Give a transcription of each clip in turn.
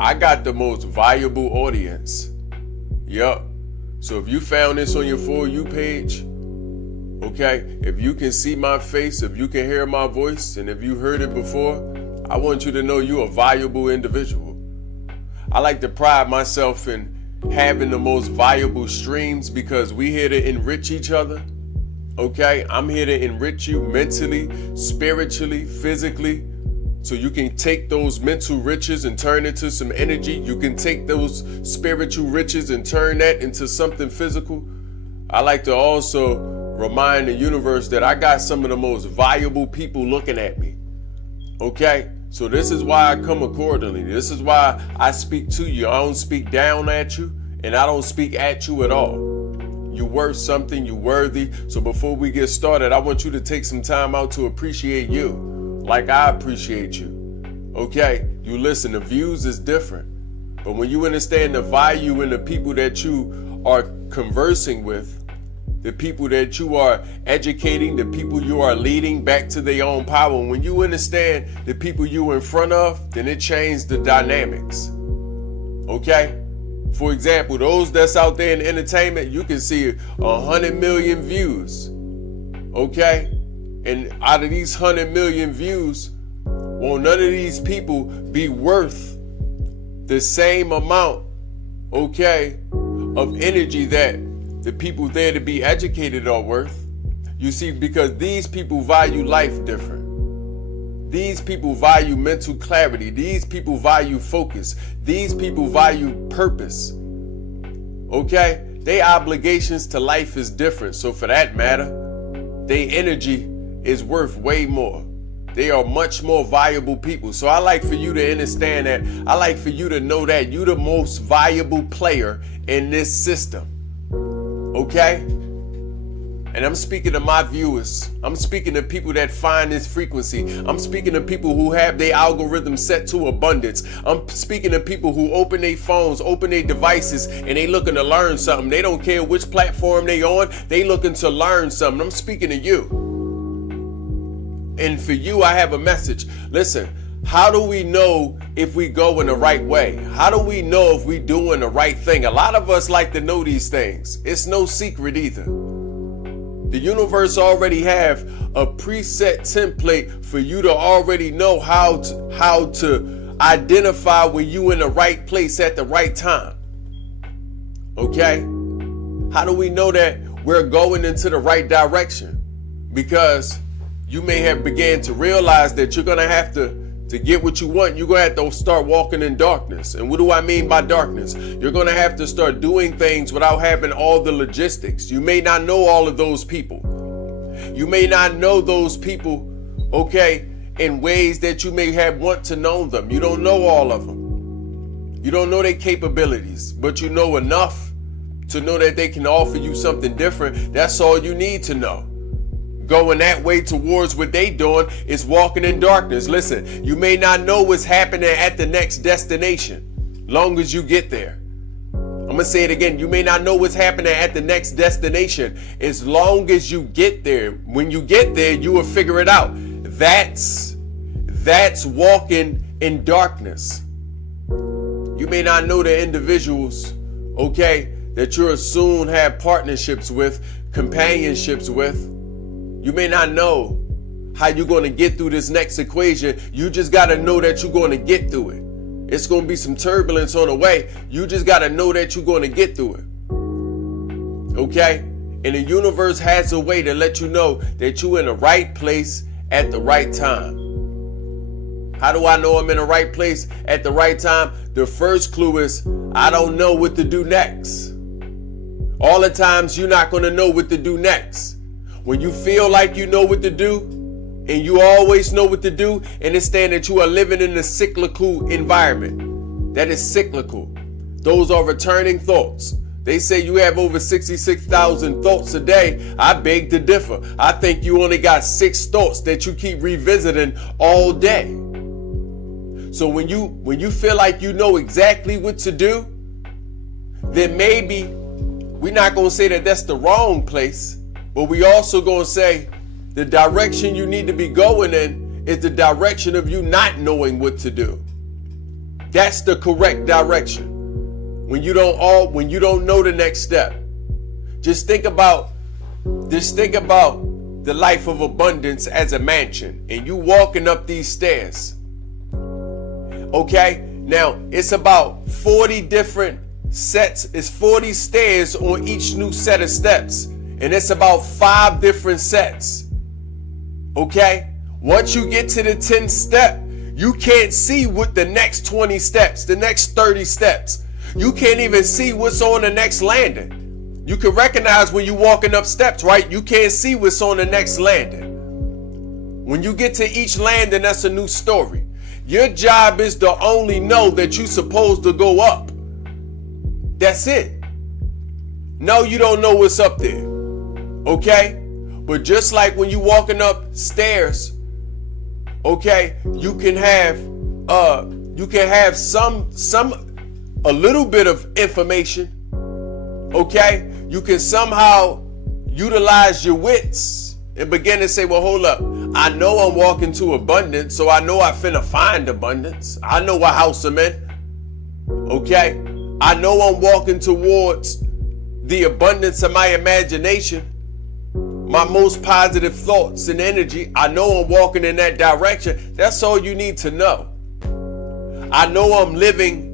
I got the most valuable audience. Yup. So if you found this on your For You page, okay, if you can see my face, if you can hear my voice, and if you heard it before, I want you to know you're a valuable individual. I like to pride myself in having the most valuable streams because we here to enrich each other. Okay, I'm here to enrich you mentally, spiritually, physically, so you can take those mental riches and turn it into some energy. You can take those spiritual riches and turn that into something physical. I like to also remind the universe that I got some of the most valuable people looking at me. Okay, so this is why I come accordingly. This is why I speak to you. I don't speak down at you, and I don't speak at you at all. You're worth something, you're worthy. So before we get started, I want you to take some time out to appreciate you like I appreciate you. Okay, you listen, the views is different. But when you understand the value in the people that you are conversing with, the people that you are educating, the people you are leading back to their own power, when you understand the people you're in front of, then it changes the dynamics. Okay? For example, those that's out there in entertainment, you can see 100 million views. Okay? And out of these 100 million views, won't none of these people be worth the same amount, okay, of energy that the people there to be educated are worth? You see, because these people value life different. These people value mental clarity. These people value focus. These people value purpose. Okay? Their obligations to life is different. So for that matter, their energy is worth way more. They are much more valuable people. So I like for you to understand that. I like for you to know that you're the most valuable player in this system. Okay? And I'm speaking to my viewers. I'm speaking to people that find this frequency. I'm speaking to people who have their algorithm set to abundance. I'm speaking to people who open their phones, open their devices, and they looking to learn something. They don't care which platform they on. They looking to learn something. I'm speaking to you. And for you, I have a message. Listen, how do we know if we go in the right way? How do we know if we doing the right thing? A lot of us like to know these things. It's no secret either. The universe already have a preset template for you to already know how to identify when you in the right place at the right time. Okay? How do we know that we're going into the right direction? Because you may have began to realize that you're going to have to get what you want, you're going to have to start walking in darkness. And what do I mean by darkness? You're going to have to start doing things without having all the logistics. You may not know all of those people. You may not know those people, okay, in ways that you may have want to know them. You don't know all of them. You don't know their capabilities, but you know enough to know that they can offer you something different. That's all you need to know. Going that way towards what they doing is walking in darkness. Listen, you may not know what's happening at the next destination, long as you get there. I'm gonna say it again. You may not know what's happening at the next destination, as long as you get there. When you get there, you will figure it out. That's walking in darkness. You may not know the individuals, okay, that you'll soon have partnerships with, companionships with. You may not know how you're going to get through this next equation. You just got to know that you're going to get through it. It's going to be some turbulence on the way. You just got to know that you're going to get through it. Okay? And the universe has a way to let you know that you're in the right place at the right time. How do I know I'm in the right place at the right time? The first clue is I don't know what to do next. All the times you're not going to know what to do next. When you feel like you know what to do, and you always know what to do, understand that you are living in a cyclical environment. That is cyclical. Those are returning thoughts. They say you have over 66,000 thoughts a day. I beg to differ. I think you only got 6 thoughts that you keep revisiting all day. So when you feel like you know exactly what to do, then maybe we're not going to say that that's the wrong place. But we also going to say the direction you need to be going in is the direction of you not knowing what to do. That's the correct direction. When you don't know the next step. Just think about the life of abundance as a mansion, and you walking up these stairs. Okay? Now, it's about 40 different sets. It's 40 stairs on each new set of steps, and it's about 5 different sets. Okay? Once you get to the 10th step, you can't see what the next 20 steps, the next 30 steps. You can't even see what's on the next landing. You can recognize when you're walking up steps, right? You can't see what's on the next landing. When you get to each landing, that's a new story. Your job is to only know that you're supposed to go up. That's it. No, you don't know what's up there. Okay? But just like when you're walking up stairs, okay, you can have a little bit of information. Okay? You can somehow utilize your wits and begin to say, well, hold up. I know I'm walking to abundance, so I know I finna find abundance. I know what house I'm in. Okay? I know I'm walking towards the abundance of my imagination, my most positive thoughts and energy. I know I'm walking in that direction. That's all you need to know. I know I'm living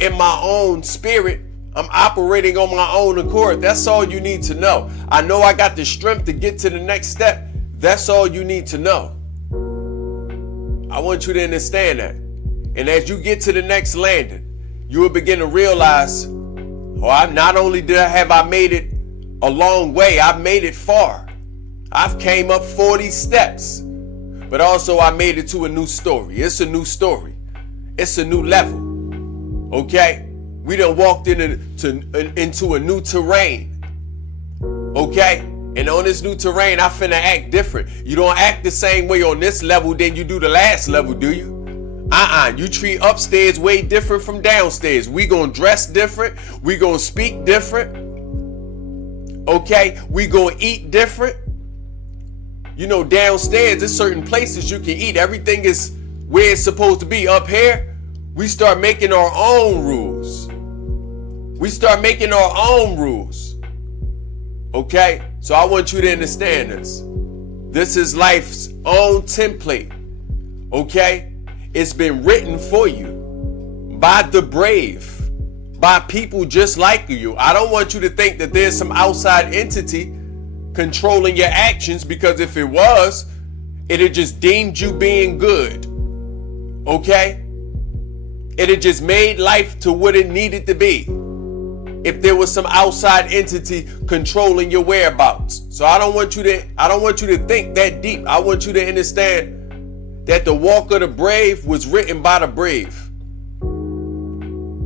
in my own spirit. I'm operating on my own accord. That's all you need to know. I know I got the strength to get to the next step. That's all you need to know. I want you to understand that. And as you get to the next landing, you will begin to realize, not only have I made it a long way, I've made it far. I've came up 40 steps, but also I made it to a new story. It's a new story. It's a new level. Okay? We done walked into a new terrain. Okay? And on this new terrain, I finna act different. You don't act the same way on this level than you do the last level, do you? You treat upstairs way different from downstairs. We gonna dress different. We gonna speak different. Okay? We gonna eat different. You know, downstairs, there's certain places you can eat. Everything is where it's supposed to be. Up here, we start making our own rules. We start making our own rules. Okay? So I want you to understand this. This is life's own template. Okay? It's been written for you by the brave, by people just like you. I don't want you to think that there's some outside entity controlling your actions, because if it was, it'd just deemed you being good. Okay? It'd just made life to what it needed to be if there was some outside entity controlling your whereabouts. So I don't want you to think that deep. I want you to understand that the walk of the brave was written by the brave.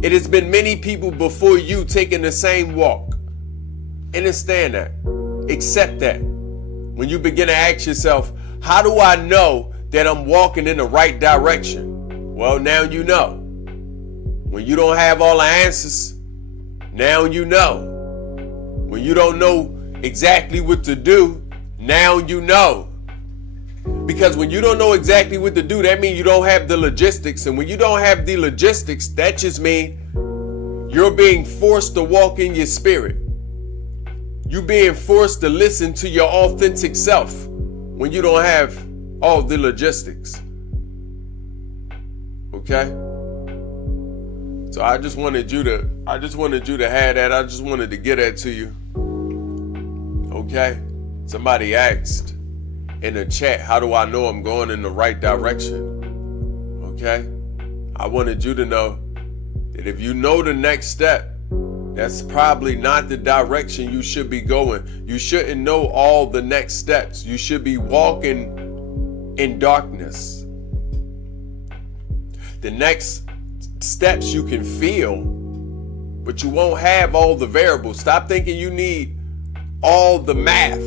It has been many people before you taking the same walk. Understand that. Accept that. When you begin to ask yourself, how do I know that I'm walking in the right direction? Well, now you know. When you don't have all the answers, now you know. When you don't know exactly what to do, now you know. Because when you don't know exactly what to do, that means you don't have the logistics. And when you don't have the logistics, that just means you're being forced to walk in your spirit. You're being forced to listen to your authentic self when you don't have all the logistics. Okay? So I just wanted you to have that. I just wanted to get that to you. Okay? Somebody asked in the chat, how do I know I'm going in the right direction? Okay? I wanted you to know that if you know the next step, that's probably not the direction you should be going. You shouldn't know all the next steps. You should be walking in darkness. The next steps you can feel, but you won't have all the variables. Stop thinking you need all the math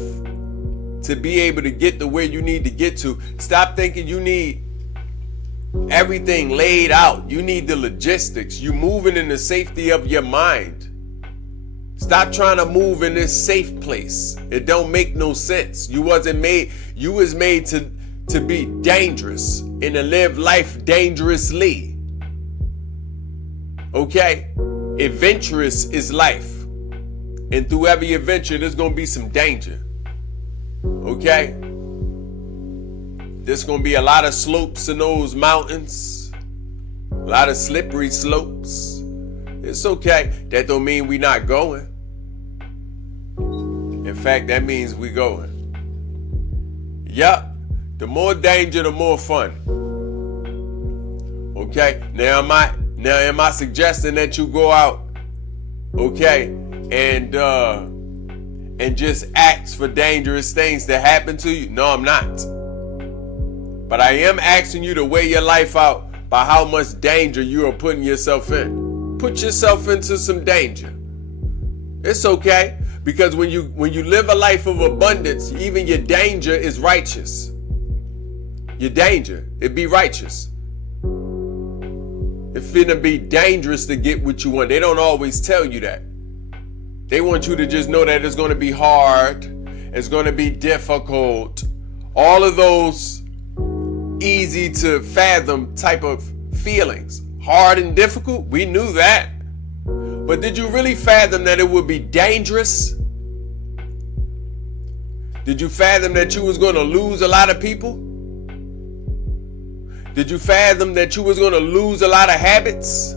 to be able to get to where you need to get to. Stop thinking you need everything laid out. You need the logistics. You moving in the safety of your mind. Stop trying to move in this safe place. It don't make no sense. You was made to be dangerous and to live life dangerously. Okay? Adventurous is life. And through every adventure, there's going to be some danger. Okay? There's going to be a lot of slopes in those mountains. A lot of slippery slopes. It's okay. That don't mean we're not going. In fact, that means we're going. Yup. The more danger, the more fun. Okay? Now am I suggesting that you go out, okay, and just ask for dangerous things to happen to you? No, I'm not. But I am asking you to weigh your life out by how much danger you are putting yourself in. Put yourself into some danger. It's okay, because when you live a life of abundance, even your danger is righteous. Your danger, it be righteous. It's finna be dangerous to get what you want. They don't always tell you that. They want you to just know that it's going to be hard. It's going to be difficult. All of those easy to fathom type of feelings. Hard and difficult, we knew that. But did you really fathom that it would be dangerous? Did you fathom that you was going to lose a lot of people? Did you fathom that you was going to lose a lot of habits?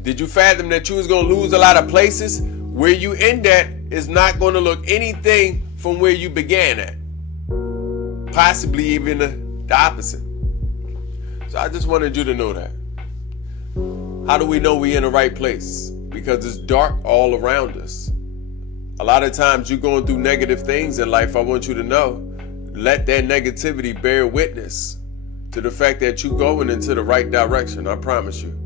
Did you fathom that you was going to lose a lot of places? Where you end at is not going to look anything from where you began at. Possibly even the opposite. So I just wanted you to know that. How do we know we're in the right place? Because it's dark all around us. A lot of times you're going through negative things in life. I want you to know. Let that negativity bear witness to the fact that you're going into the right direction. I promise you.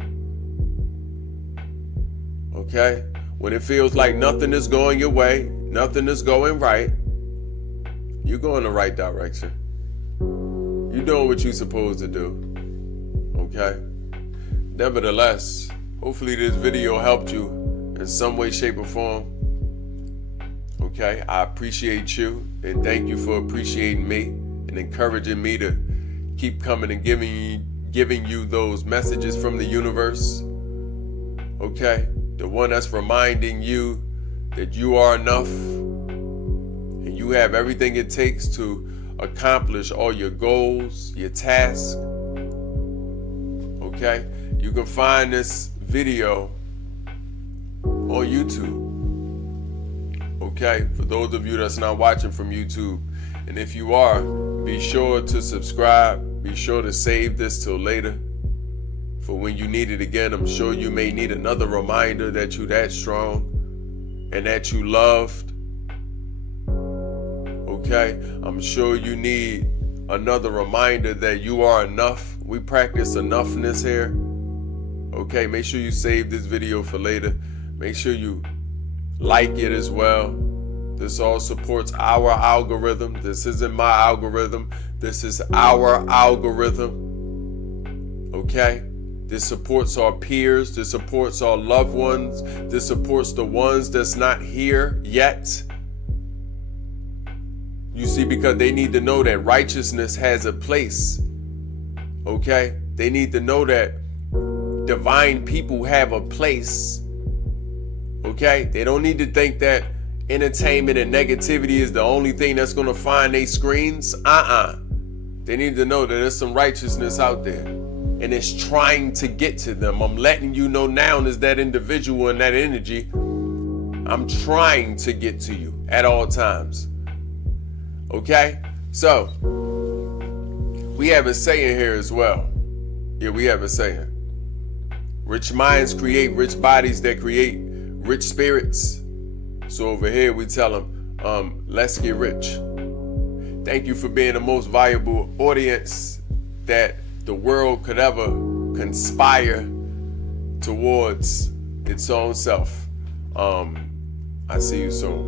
Okay? When it feels like nothing is going your way, nothing is going right, you're going the right direction. You're doing what you're supposed to do. Okay? Nevertheless, hopefully this video helped you in some way, shape, or form. Okay, I appreciate you, and thank you for appreciating me and encouraging me to keep coming and giving you those messages from the universe. Okay, the one that's reminding you that you are enough and you have everything it takes to accomplish all your goals, your tasks. Okay, you can find this video on YouTube. Okay, for those of you that's not watching from YouTube, and if you are, be sure to subscribe. Be sure to save this till later for when you need it again. I'm sure you may need another reminder that you're that strong and that you loved. Okay, I'm sure you need another reminder that you are enough. We practice enoughness here. Okay, make sure you save this video for later. Make sure you like it as well. This all supports our algorithm. This isn't my algorithm. This is our algorithm. Okay? This supports our peers. This supports our loved ones. This supports the ones that's not here yet. You see, because they need to know that righteousness has a place. Okay? They need to know that divine people have a place. Okay? They don't need to think that entertainment and negativity is the only thing that's going to find their screens. They need to know that there's some righteousness out there and it's trying to get to them. I'm letting you know now, as that individual and that energy, I'm trying to get to you at all times. Okay? So, we have a saying here as well. Yeah, we have a saying. Rich minds create rich bodies that create rich spirits. So over here we tell them, let's get rich. Thank you for being the most valuable audience that the world could ever conspire towards its own self. I see you soon.